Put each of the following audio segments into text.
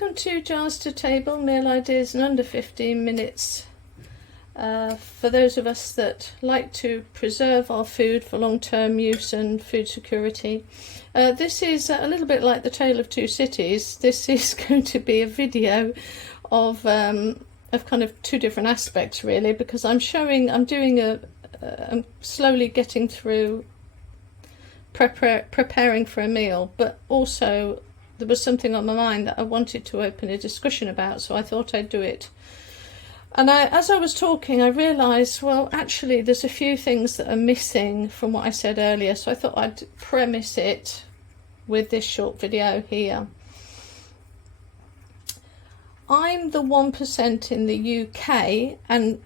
Welcome to Jars to Table, meal ideas in under 15 minutes. For those of us that like to preserve our food for long-term use and food security. This is a little bit like the Tale of Two Cities. This is going to be a video of kind of two different aspects really, because I'm slowly getting through preparing for a meal, but also there was something on my mind that I wanted to open a discussion about, so I thought I'd do it. And as I was talking, I realised, well, actually there's a few things that are missing from what I said earlier, so I thought I'd premise it with this short video here. I'm the 1% in the UK, and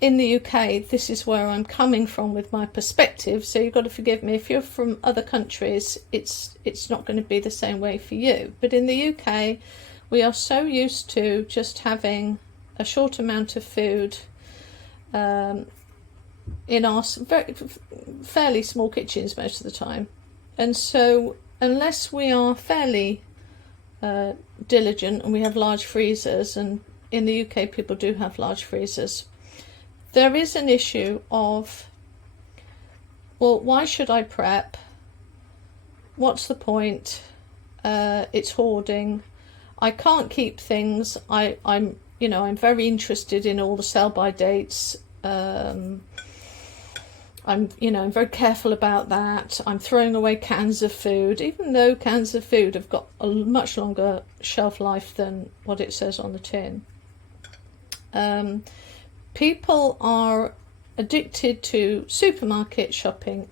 in the UK, this is where I'm coming from with my perspective, so you've got to forgive me. If you're from other countries, it's not going to be the same way for you. But in the UK, we are so used to just having a short amount of food in our fairly small kitchens most of the time. And so unless we are fairly diligent and we have large freezers, and in the UK people do have large freezers, there is an issue of, well, why should I prep? What's the point? It's hoarding. I can't keep things. I'm very interested in all the sell-by dates. I'm very careful about that. I'm throwing away cans of food, even though cans of food have got a much longer shelf life than what it says on the tin. People are addicted to supermarket shopping,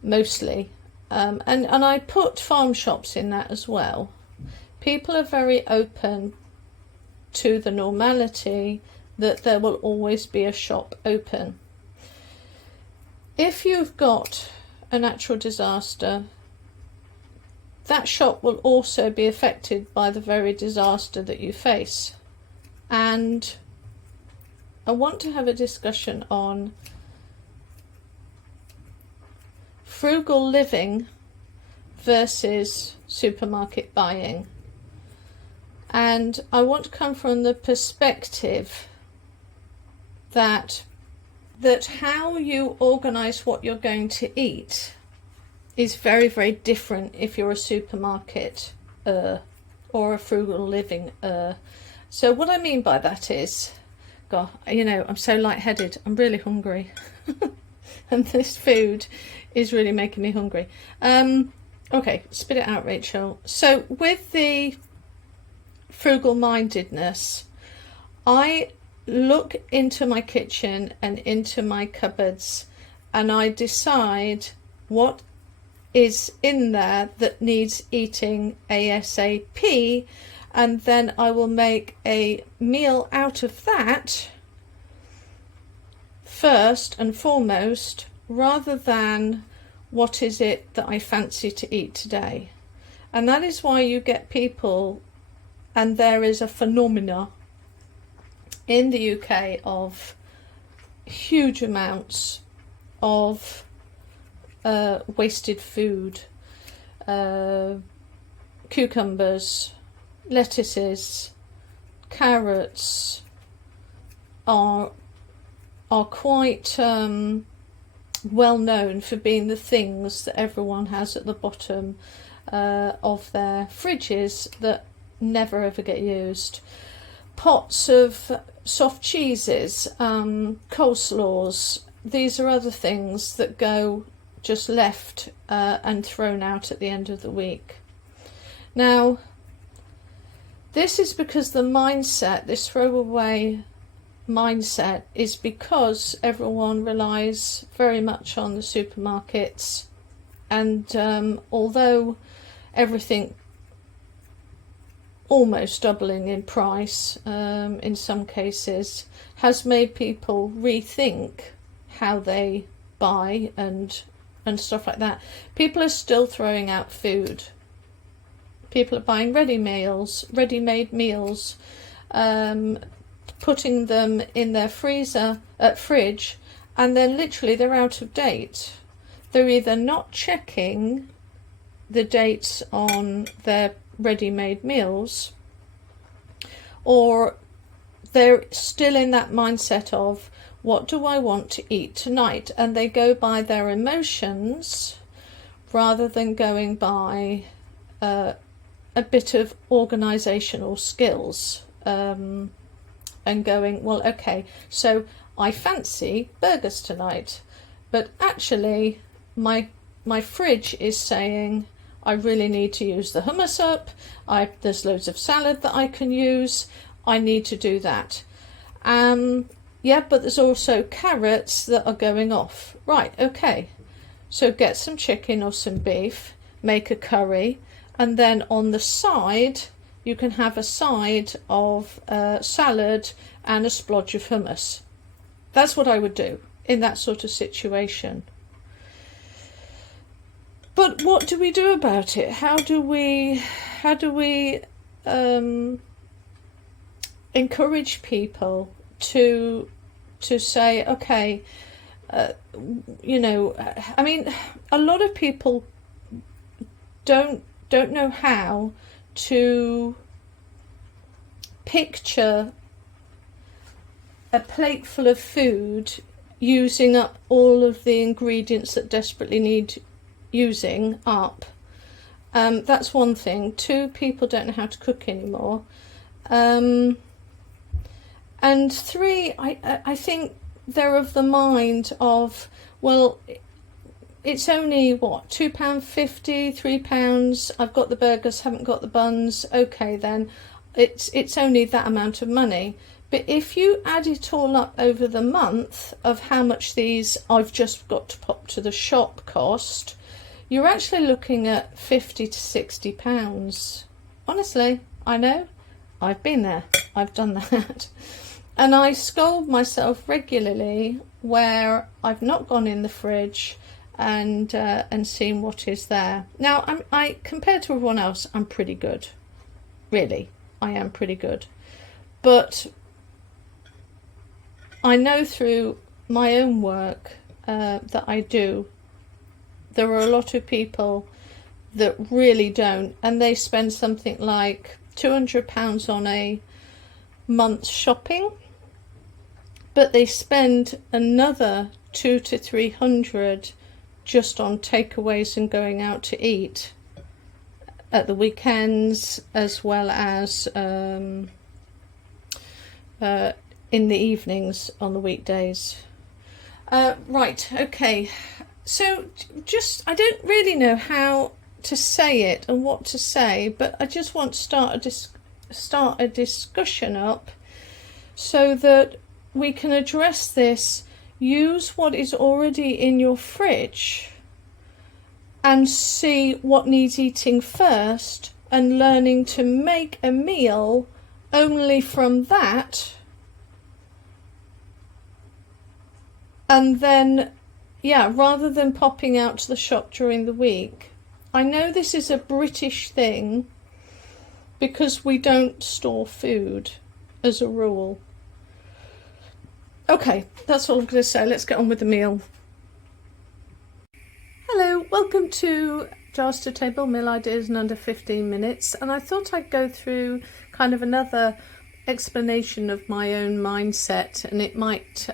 mostly, and I put farm shops in that as well. People are very open to the normality that there will always be a shop open. If you've got a natural disaster, that shop will also be affected by the very disaster that you face. And I want to have a discussion on frugal living versus supermarket buying. And I want to come from the perspective that how you organise what you're going to eat is very, very different if you're a supermarket or a frugal living. So what I mean by that is, God, I'm so lightheaded. I'm really hungry. And this food is really making me hungry. Okay, spit it out, Rachel. So with the frugal mindedness, I look into my kitchen and into my cupboards, and I decide what is in there that needs eating ASAP, and then I will make a meal out of that first and foremost, rather than what is it that I fancy to eat today. And that is why you get people, and there is a phenomena in the UK of huge amounts of wasted food, cucumbers, lettuces, carrots are quite well known for being the things that everyone has at the bottom of their fridges that never ever get used. Pots of soft cheeses, coleslaws, these are other things that go just left and thrown out at the end of the week. Now, this is because the mindset, this throwaway mindset, is because everyone relies very much on the supermarkets, and although everything almost doubling in price in some cases has made people rethink how they buy and stuff like that, people are still throwing out food. People are buying ready-made meals, putting them in their fridge, and then literally they're out of date. They're either not checking the dates on their ready-made meals, or they're still in that mindset of, what do I want to eat tonight? And they go by their emotions rather than going by a bit of organisational skills, and going, well, okay, so I fancy burgers tonight, but actually my fridge is saying I really need to use the hummus up. There's loads of salad that I can use. I need to do that. Yeah, but there's also carrots that are going off. Right, okay. So get some chicken or some beef, make a curry, and then on the side, you can have a side of salad and a splodge of hummus. That's what I would do in that sort of situation. But what do we do about it? How do we encourage people to say, okay, you know, I mean, a lot of people don't know how to picture a plate full of food using up all of the ingredients that desperately need using up. That's one thing. Two, people don't know how to cook anymore. And three, I think they're of the mind of, well, it's only what, £2.50, £3. I've got the burgers, haven't got the buns. Okay, then it's only that amount of money. But if you add it all up over the month of how much these I've just got to pop to the shop cost, you're actually looking at £50 to £60. Honestly, I know, I've been there, I've done that. And I scold myself regularly where I've not gone in the fridge and seen what is there. Now, I compared to everyone else, I'm pretty good. Really, I am pretty good. But I know through my own work that I do, there are a lot of people that really don't, and they spend something like £200 on a month's shopping, but they spend another 200 to 300 just on takeaways and going out to eat at the weekends, as well as in the evenings on the weekdays. Right, okay. So just, I don't really know how to say it and what to say, but I just want to start a discussion up so that we can address this. Use what is already in your fridge and see what needs eating first, and learning to make a meal only from that. And then, yeah, rather than popping out to the shop during the week. I know this is a British thing because we don't store food as a rule. Okay, that's all I'm going to say. Let's get on with the meal. Hello, welcome to Jars to Table, Meal Ideas in Under 15 Minutes. And I thought I'd go through kind of another explanation of my own mindset, and it might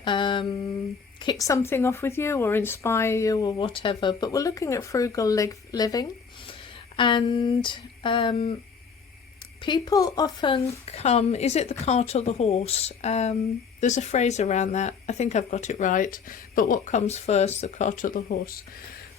kick something off with you or inspire you or whatever. But we're looking at frugal living, and people often come, is it the cart or the horse? There's a phrase around that. I think I've got it right. But what comes first, the cart or the horse?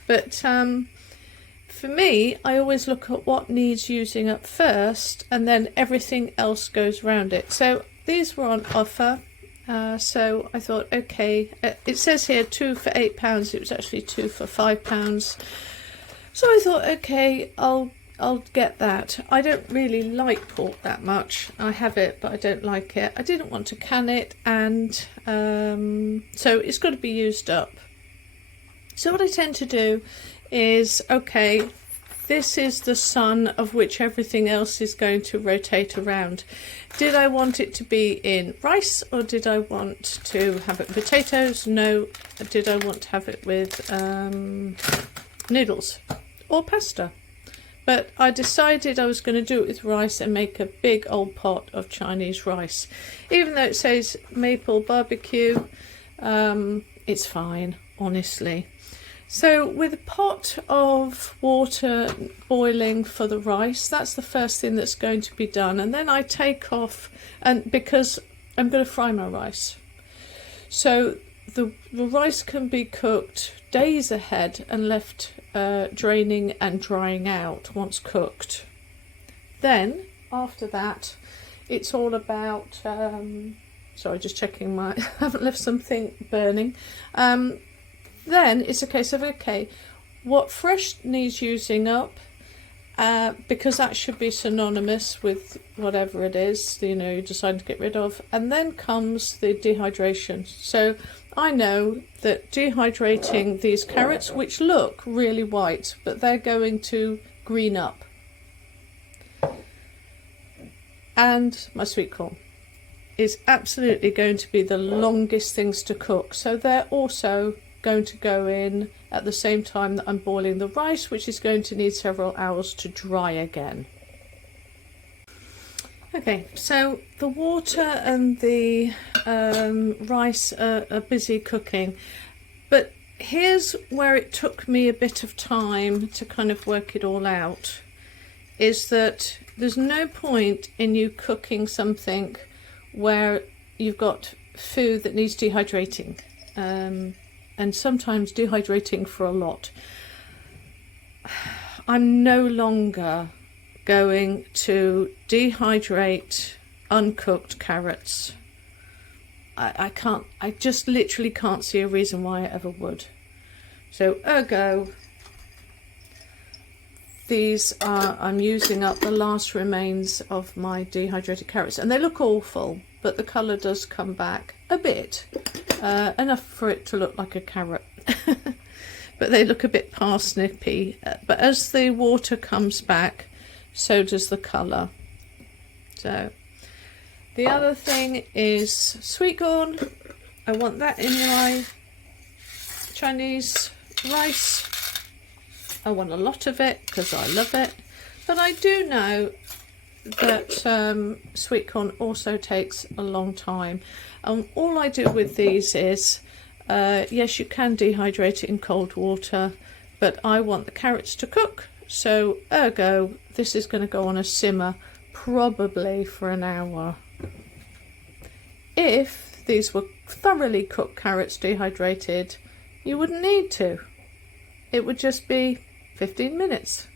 But for me, I always look at what needs using up first, and then everything else goes around it. So these were on offer. So I thought, okay, it says here 2 for £8. It was actually 2 for £5. So I thought, okay, I'll get that. I don't really like pork that much. I have it, but I don't like it. I didn't want to can it, and so it's got to be used up. So what I tend to do is, okay, this is the sun of which everything else is going to rotate around. Did I want it to be in rice, or did I want to have it with potatoes? No. Did I want to have it with noodles or pasta? but I decided I was going to do it with rice and make a big old pot of Chinese rice. Even though it says maple barbecue, it's fine, honestly. So with a pot of water boiling for the rice, that's the first thing that's going to be done. And then I take off, and because I'm going to fry my rice. So the rice can be cooked days ahead and left draining and drying out once cooked. Then after that, it's all about, sorry, just checking I haven't left something burning. Then it's a case of, okay, what fresh needs using up, because that should be synonymous with whatever it is, you decide to get rid of. And then comes the dehydration. So I know that dehydrating these carrots, which look really white, but they're going to green up. And my sweet corn is absolutely going to be the longest things to cook. So they're also going to go in at the same time that I'm boiling the rice, which is going to need several hours to dry again. Okay, so the water and the rice are busy cooking, but here's where it took me a bit of time to kind of work it all out, is that there's no point in you cooking something where you've got food that needs dehydrating. And sometimes dehydrating for a lot. I'm no longer going to dehydrate uncooked carrots. I just literally can't see a reason why I ever would. So ergo, I'm using up the last remains of my dehydrated carrots, and they look awful, but the colour does come back a bit, enough for it to look like a carrot. But they look a bit parsnippy, but as the water comes back, so does the colour. So the other thing is sweet corn. I want that in my Chinese rice. I want a lot of it because I love it, but I do know that sweet corn also takes a long time. All I do with these is, yes, you can dehydrate it in cold water, but I want the carrots to cook, so ergo this is going to go on a simmer probably for an hour. If these were thoroughly cooked carrots dehydrated, you wouldn't need to. It would just be 15 minutes.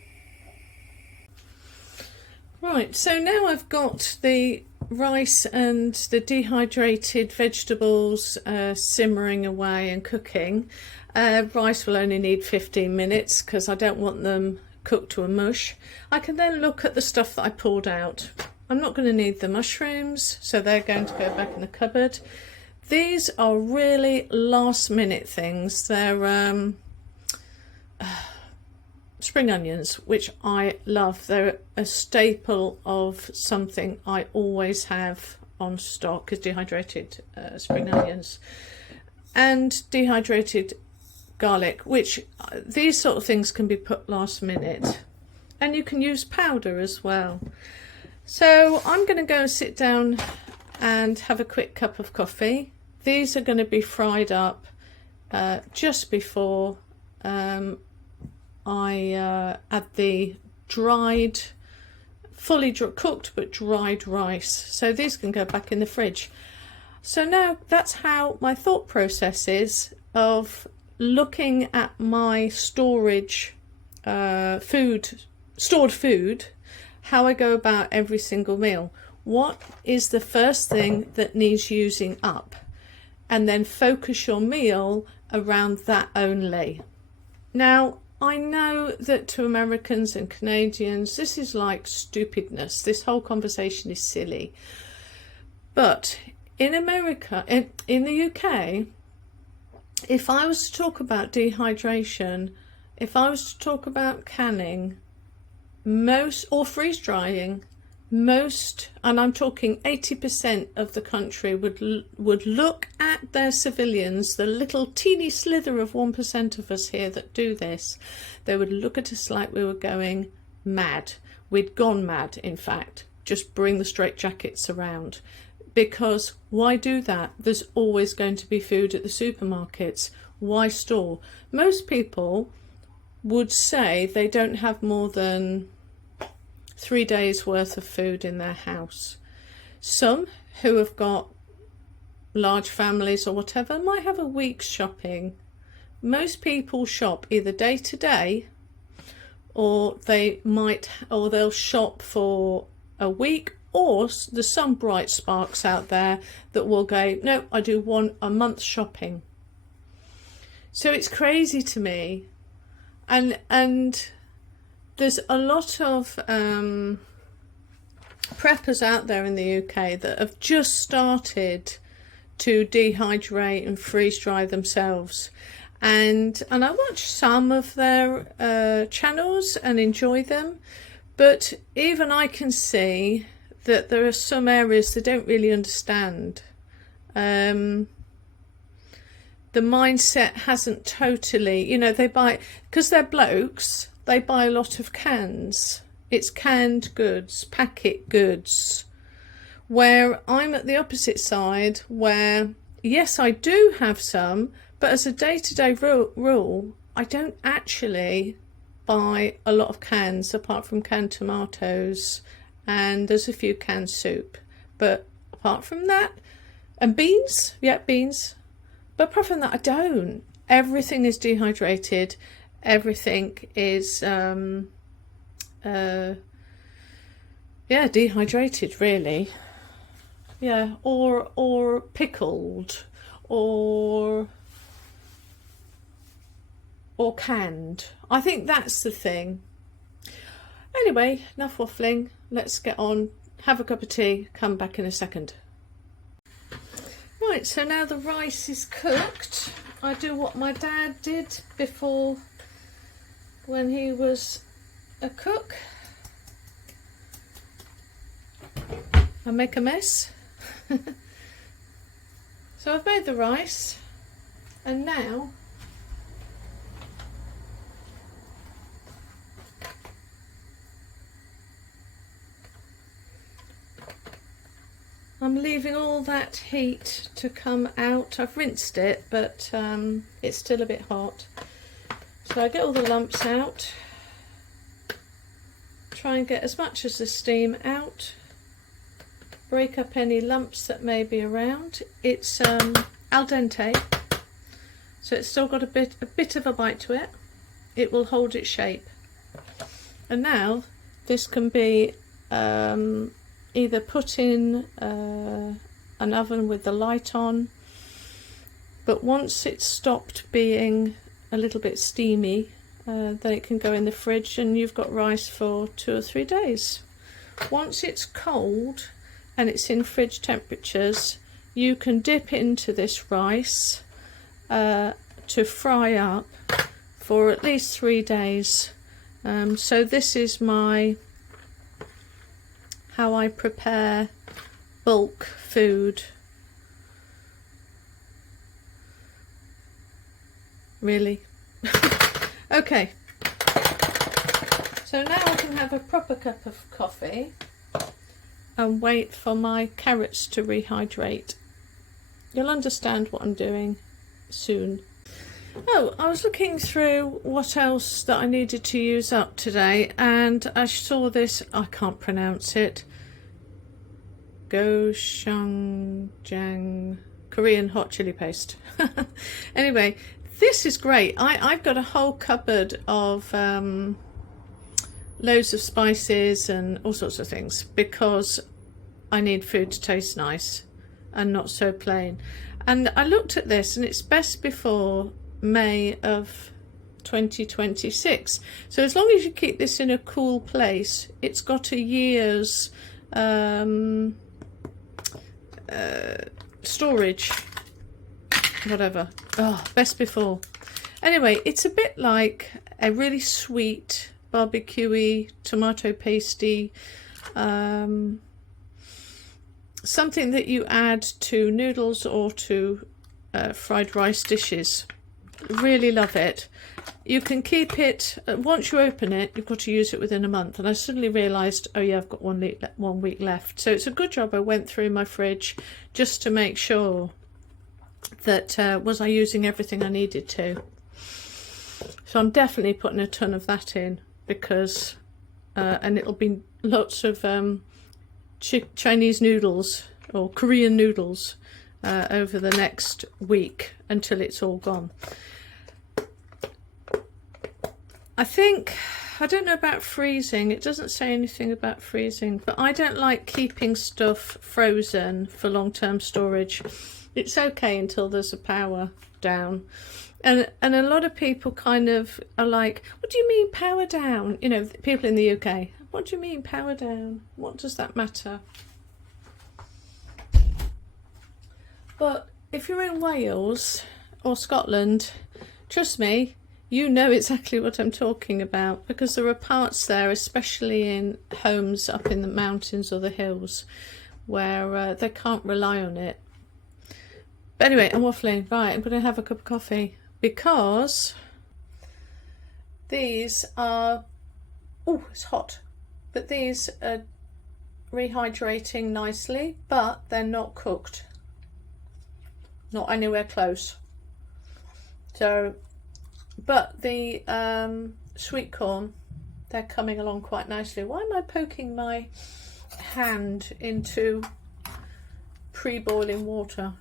Right, so now I've got the rice and the dehydrated vegetables simmering away and cooking. Rice will only need 15 minutes because I don't want them cooked to a mush. I can then look at the stuff that I pulled out. I'm not going to need the mushrooms, so they're going to go back in the cupboard. These are really last minute things. They're spring onions, which I love. They're a staple of something I always have on stock, is dehydrated spring onions, and dehydrated garlic, which these sort of things can be put last minute, and you can use powder as well. So I'm going to go and sit down and have a quick cup of coffee. These are going to be fried up just before I add the dried, fully cooked but dried rice. So these can go back in the fridge. So now that's how my thought process is of looking at my storage stored food, how I go about every single meal. What is the first thing that needs using up? And then focus your meal around that only. Now, I know that to Americans and Canadians, this is like stupidness. This whole conversation is silly. But in America, in the UK, if I was to talk about dehydration, if I was to talk about canning, or freeze drying, and I'm talking 80% of the country would look at their civilians, the little teeny slither of 1% of us here that do this. They would look at us like we were going mad. We'd gone mad, in fact. Just bring the straitjackets around. Because why do that? There's always going to be food at the supermarkets. Why store? Most people would say they don't have more than 3 days worth of food in their house. Some who have got large families or whatever might have a week's shopping. Most people shop either day to day, or they'll shop for a week, or there's some bright sparks out there that will go, no, I do a month shopping. So it's crazy to me, and there's a lot of preppers out there in the UK that have just started to dehydrate and freeze dry themselves, and I watch some of their channels and enjoy them, but even I can see that there are some areas they don't really understand. The mindset hasn't totally, they buy, because they're blokes, they buy a lot of cans. It's canned goods, packet goods, where I'm at the opposite side, where yes, I do have some, but as a day-to-day rule, I don't actually buy a lot of cans apart from canned tomatoes, and there's a few canned soup, but apart from that, and beans, beans, but apart from that I don't. Everything is dehydrated, everything is dehydrated, really. Or pickled, or canned. I think that's the thing. Anyway, enough waffling. Let's get on, have a cup of tea, come back in a second. Right, so now the rice is cooked. I do what my dad did before when he was a cook. I make a mess. So I've made the rice, and now I'm leaving all that heat to come out. I've rinsed it, but it's still a bit hot. So I get all the lumps out, try and get as much as the steam out, break up any lumps that may be around. It's al dente, so it's still got a bit of a bite to it. It will hold its shape. And now this can be either put in an oven with the light on, but once it's stopped being a little bit steamy, then it can go in the fridge and you've got rice for 2 or 3 days. Once it's cold and it's in fridge temperatures, you can dip into this rice to fry up for at least 3 days. So this is how I prepare bulk food, really. Okay, so now I can have a proper cup of coffee and wait for my carrots to rehydrate. You'll understand what I'm doing soon. Oh, I was looking through what else that I needed to use up today, and I saw this, I can't pronounce it, gochujang Korean hot chili paste. Anyway, this is great. I've got a whole cupboard of loads of spices and all sorts of things, because I need food to taste nice and not so plain. And I looked at this, and it's best before May of 2026. So as long as you keep this in a cool place, it's got a year's storage, whatever. Oh, best before. Anyway, it's a bit like a really sweet barbecuey tomato pasty, something that you add to noodles or to fried rice dishes. Really love it. You can keep it, once you open it, you've got to use it within a month. And I suddenly realised, oh yeah, I've got 1 week left. So it's a good job I went through my fridge just to make sure that was I using everything I needed to. So I'm definitely putting a ton of that in, because and it'll be lots of Chinese noodles or Korean noodles over the next week until it's all gone. I don't know about freezing. It doesn't say anything about freezing, but I don't like keeping stuff frozen for long-term storage. It's okay until there's a power down. And a lot of people kind of are like, what do you mean power down? You know, people in the UK, what do you mean power down? What does that matter? But if you're in Wales or Scotland, trust me, you know exactly what I'm talking about, because there are parts there, especially in homes up in the mountains or the hills, where they can't rely on it. But anyway, I'm waffling. Right, I'm going to have a cup of coffee, because these are, oh, it's hot, but these are rehydrating nicely, but they're not cooked. Not anywhere close. So, but the sweet corn, they're coming along quite nicely. Why am I poking my hand into pre-boiling water?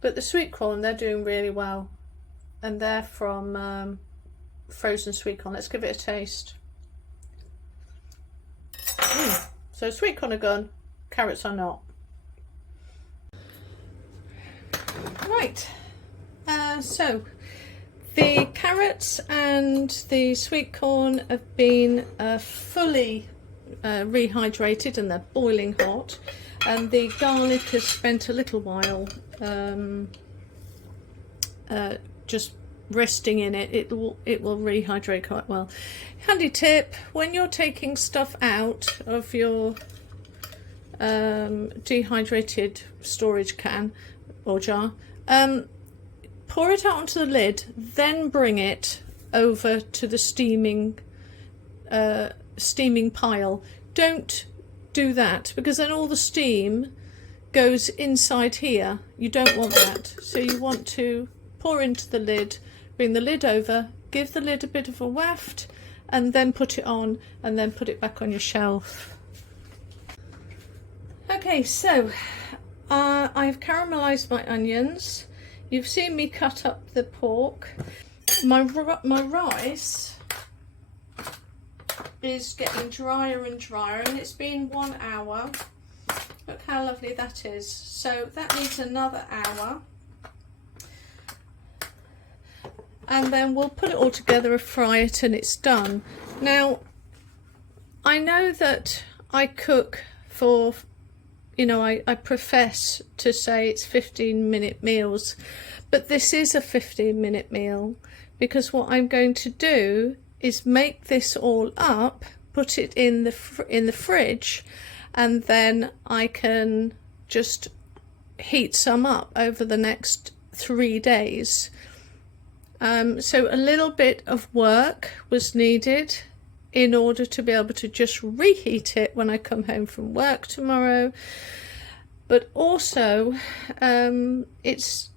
But the sweet corn, they're doing really well, and they're from frozen sweet corn. Let's give it a taste. So sweet corn are gone, carrots are not. Right, so the carrots and the sweet corn have been fully rehydrated, and they're boiling hot, and the garlic has spent a little while just resting in it. It will rehydrate quite well. Handy tip: when you're taking stuff out of your dehydrated storage can or jar, pour it out onto the lid, then bring it over to the steaming pile. Don't do that, because then all the steam goes inside here. You don't want that. So you want to pour into the lid, bring the lid over, give the lid a bit of a waft, and then put it on, and then put it back on your shelf. Okay, so I've caramelized my onions. You've seen me cut up the pork. My rice is getting drier and drier, and it's been 1 hour. Look how lovely that is. So that needs another hour. And then we'll put it all together, fry it, and it's done. Now, I know that I cook for, you know, I profess to say it's 15-minute meals, but this is a 15-minute meal, because what I'm going to do is make this all up, put it in the fridge, and then I can just heat some up over the next 3 days. So a little bit of work was needed in order to be able to just reheat it when I come home from work tomorrow. But also it's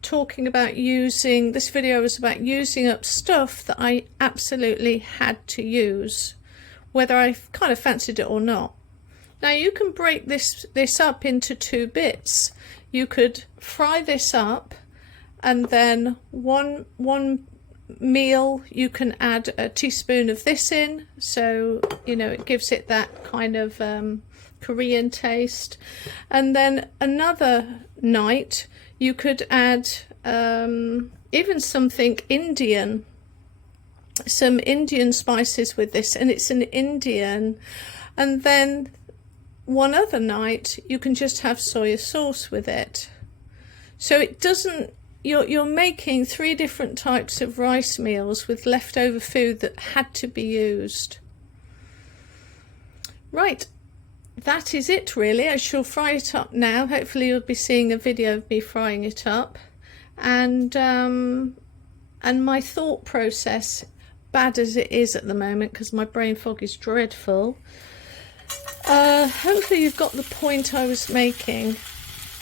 talking about using, this video is about using up stuff that I absolutely had to use, whether I kind of fancied it or not. Now you can break this up into 2 bits. You could fry this up, and then one meal you can add a teaspoon of this in, so you know it gives it that kind of Korean taste. And then another night you could add even something Indian, some Indian spices with this, and it's an Indian. And then one other night you can just have soy sauce with it. So it doesn't, you're making 3 different types of rice meals with leftover food that had to be used. Right, that is it really. I shall fry it up now. Hopefully you'll be seeing a video of me frying it up, and And my thought process, bad as it is at the moment because my brain fog is dreadful, hopefully you've got the point I was making.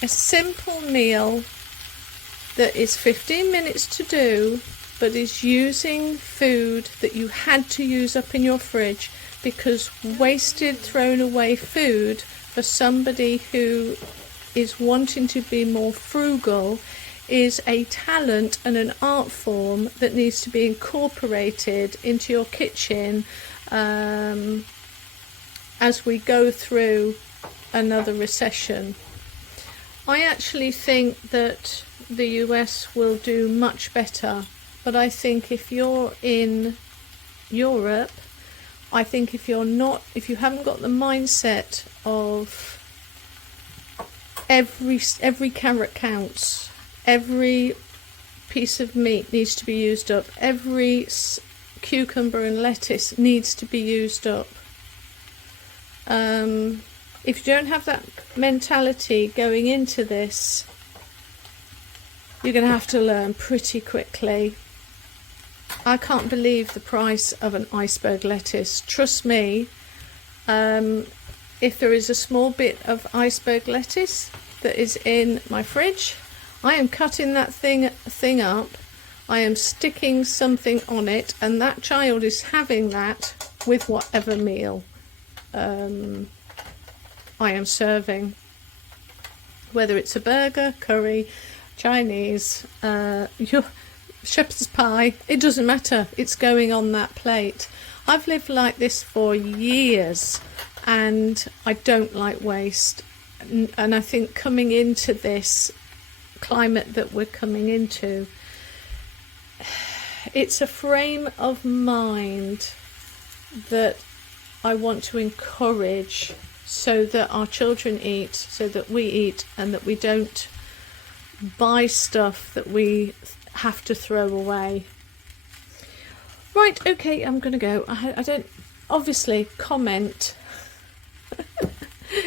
A simple meal that is 15 minutes to do, but is using food that you had to use up in your fridge, because wasted, thrown away food for somebody who is wanting to be more frugal is a talent and an art form that needs to be incorporated into your kitchen as we go through another recession. I actually think that the US will do much better, but I think if you're in Europe, I think if you haven't got the mindset of every carrot counts, every piece of meat needs to be used up, every cucumber and lettuce needs to be used up. If you don't have that mentality going into this, you're going to have to learn pretty quickly. I can't believe the price of an iceberg lettuce. Trust me, if there is a small bit of iceberg lettuce that is in my fridge, I am cutting that thing up, I am sticking something on it, and that child is having that with whatever meal I am serving. Whether it's a burger, curry, Chinese, your shepherd's pie, it doesn't matter, it's going on that plate. I've lived like this for years and I don't like waste, and I think coming into this climate that we're coming into, it's a frame of mind that I want to encourage, so that our children eat, so that we eat, and that we don't buy stuff that we have to throw away. Right, okay, I'm gonna go. I don't, obviously, comment.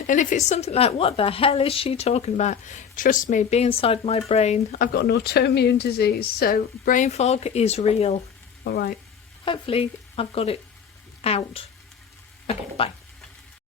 And if it's something like, what the hell is she talking about? Trust me, be inside my brain. I've got an autoimmune disease, so brain fog is real. All right, hopefully I've got it out. Okay, bye.